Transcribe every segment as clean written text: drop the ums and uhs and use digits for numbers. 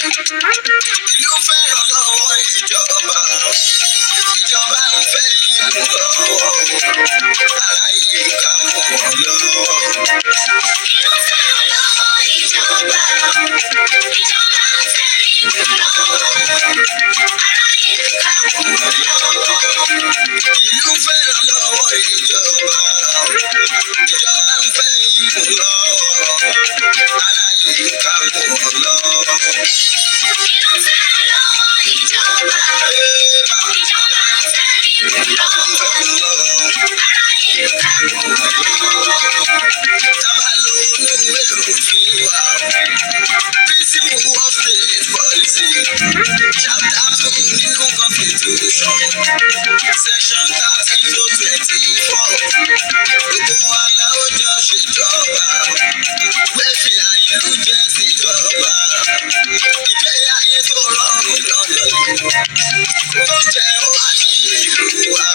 Ìlú fẹ́ràn lọ́wọ́ ìjọba. Ìjọba ń fẹ́ ìlú lọ́wọ́. Ará ìlú ká mọ̀ ọ́ lọ́wọ́. Ìlú fẹ́ràn lọ́wọ́ ìjọba. Ìjọba ń fẹ́ ìlú lọ́wọ́. Ará ìlú ká mọ̀ ọ́ lọ́wọ́. Ìlú fẹ́ràn lọ́wọ́ ìjọba. Ìjọba ń fẹ́ ìlú lọ́wọ́. Ará ìlú ká mọ̀ ọ́ lọ́wọ́. Ìlú fẹ́ràn lọ́wọ́ ìjọba. Ìjọba ń fẹ́ ìlú lọ́wọ́. Ará ìlú ká mọ̀ ọ́ lọ́wọ́. Tábà lo olúwe òfin wa. Principle of state policy. Chapter 2 nínú constitution. Section 30 to 24. Gbogbo wa la ó jọ ṣèjọba. Wẹ́fì àìlú jẹ́ tìjọba. Ìgbé ayé tó rọrùn dandan ni. Oúnjẹ ó wà ní ìlú wa.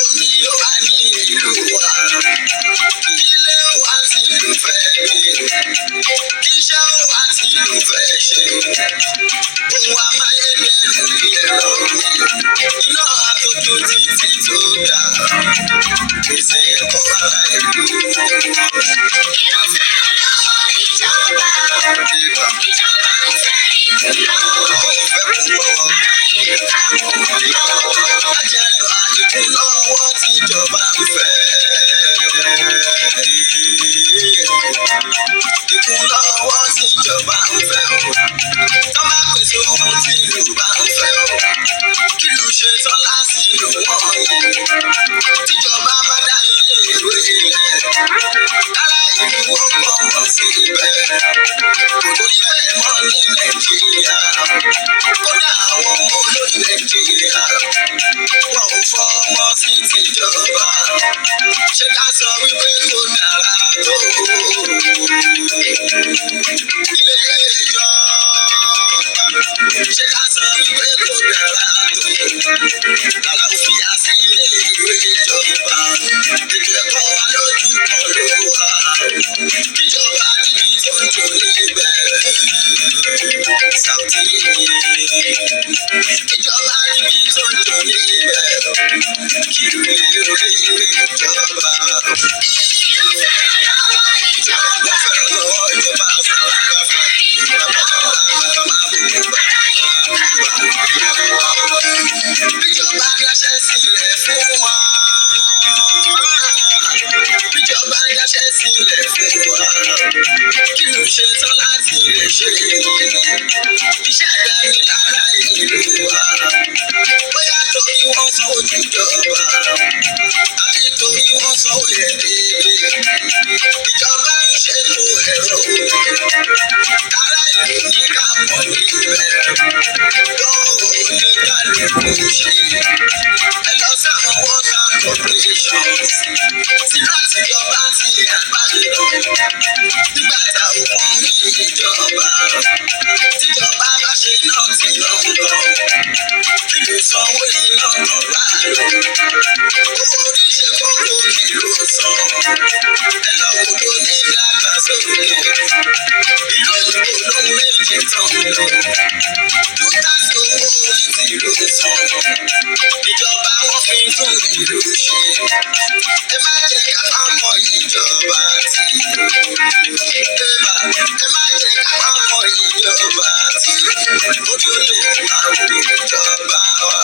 Omi ó wà ní ìlú wa. Ilé ó wà tí ìlú fẹ́ gbé. Iṣẹ́ ó wà tí ìlú fẹ́ ṣe. Ohun amáyédẹrùn bí ẹ̀rọ mi. Iná àtọ́jú títì tó dáa. Pèsè ẹ̀kọ́ ara ìlú. Ìlú fẹ́ràn lọ́wọ́ ìjọba. Ìjọba ń fẹ́ ìlú lọ́wọ́. Ará ìlú ká mọ̀ ọ́ lọ́wọ́. Ajẹ́rẹ́ àìkú lọ́wọ́ tíjọba ń fẹ́. Ìkú lọ́wọ́ tíjọba ń fẹ́ o. Tọ́ bá pèsè ohun tí ìlú bá ń fẹ́ o. Kí ló ṣe tán láti lò wọ́n ni? Tíjọba bá dá ilé ìwé ilẹ̀. Ará ìlú ó pọ̀ mọ́ sí ibẹ̀. Kò rí bẹ́ẹ̀ mọ́ ní Nàìjíríà. Kódà àwọn ọmọ olóyè Nàìjíríà. Wọ́n ò fọ́ ọmọ sí tìjọba. Ṣé ká sọ wípé kò dára tó? Ilé ìjọba. Ṣé ká sọ wípé kò dára tó? Lálá òfin àti ilé ìwé ìjọba. Ètò ẹ̀kọ́ wa lójú kan ló wà. Kíjọba dídí tó ń jò níbẹ̀. Sáùtì. Ìjọba dídí tó ń jò níbẹ̀. Kí ló lè rí ìjọba? Ìlú fẹ́ràn lọ́wọ́ ìjọba. Wọ́n fẹ́ràn lọ́wọ́ ìjọba. Ìjọba fẹ́ ìjọba. Bíjọba dáṣẹ́ sílẹ̀ fún wa. Bíjọba dáṣẹ́ sílẹ̀ fún wa. Kí ló ṣe tán láti lè ṣe èyí? Iṣẹ́ àdáni lára ìlú wa. Bóyá torí wọ́n sanwó jùjọba. Àbí torí wọ́n sanwó èdè. Ìjọba ń ṣètò ẹ̀rọ omi. Ará ìlú ní ká mọ̀ níbẹ̀. Bọ́ọ̀ ní kálukú ṣe. Ẹ lọ sáwọn water corporations. Tìlú àtijọba ti àgbàdo. Nígbà tá ò mọ̀ ní ìjọba. Tíjọba bá ṣe náà ti náà ń lọ. Kí ló sanwó iná náà bá lò? Owó orí ṣe kókó kí ló san? Ẹ lọ wò ló ní ìdàgbàsókè. Ìlú òyìnbó ló ń méjì tán lò. Dúkàsí owó orí tí ló san. Ìjọba wọn fi ń tún ìlú ṣe. Ẹ má jẹ́ ká bá mọ ìjọba tí. Ẹ má jẹ́ ká bá mọ ìjọba tí. Ojú lè máa wù ìjọba wa.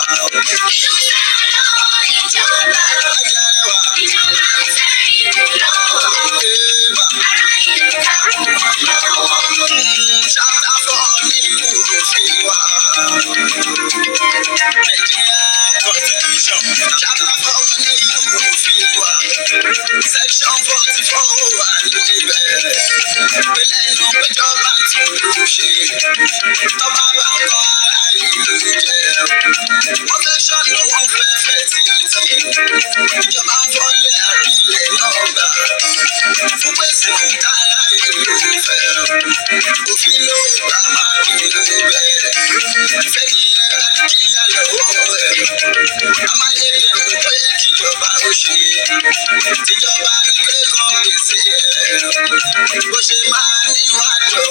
Ìlú fẹ́ràn lọ́wọ́ ìjọba. Ajẹ́rẹ́ wa. Ìjọba ń fẹ́ ìlú lọ́wọ́. Ará ìlú ká mọ̀ ọ́ lọ́wọ́. Chapter 4 nínú òfin wa. Nigeria Constitution. Chapter 4 nínú òfin wa. Section 44 wà níbẹ̀. Ìpínlẹ̀ inú péjọba tún lù ṣe. Tọ́ba bá ń kọ́ ará ìlú jẹ. Wọ́n fẹ́ ṣọ́nà wọ́n fẹ́ fẹ́ títì. Ìjọba ń fọ́lé àbílẹ̀ náà gbà. Fún pèsè ń kára ìlú fẹ́. Òfin ló gbà má bínú bẹ́ẹ̀. Fẹ́ni ẹ̀ka kíyà lọ́wọ́ ẹ̀. Amáyédẹrùn Tìjọba ní pé kan pèsè bó ṣe máa níwájú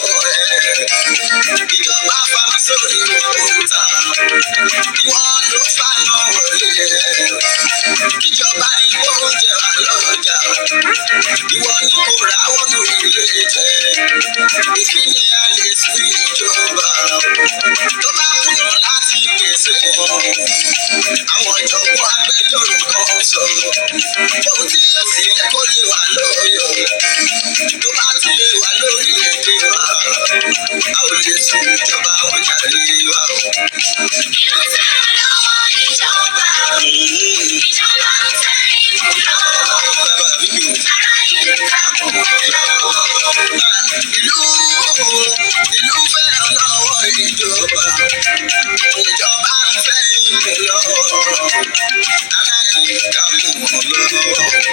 ìjọba fama sórí òkúta ìwọ̀n ló fànà wọlé kíjọba ní oúnjẹ wà lọ́jà ìwọ ni kò ráwọ́nù ilé jẹ òfin ni a lè sí ìjọba tó bá kùnà láti pèsè wọn àwọn ìjọba agbẹjọ́rò kan sọ̀rọ̀ ohun tí yóò sì yẹ kó lè wà lóyò tó bá ti lè wà lórílẹ̀-èdè wa a ò lè sí ìjọba wọn jàre wa o. Ìlú tẹ̀rọ lọ́wọ́ ìjọba ìjọba ń tẹ ìlú lọ́wọ́ ara ìlú takò lọ́wọ́. Ìlú fẹ́ràn lọ́wọ́ ìjọba ìjọba ń fẹ́ ìlú lọ́wọ́ ara ìlú takò lọ́wọ́.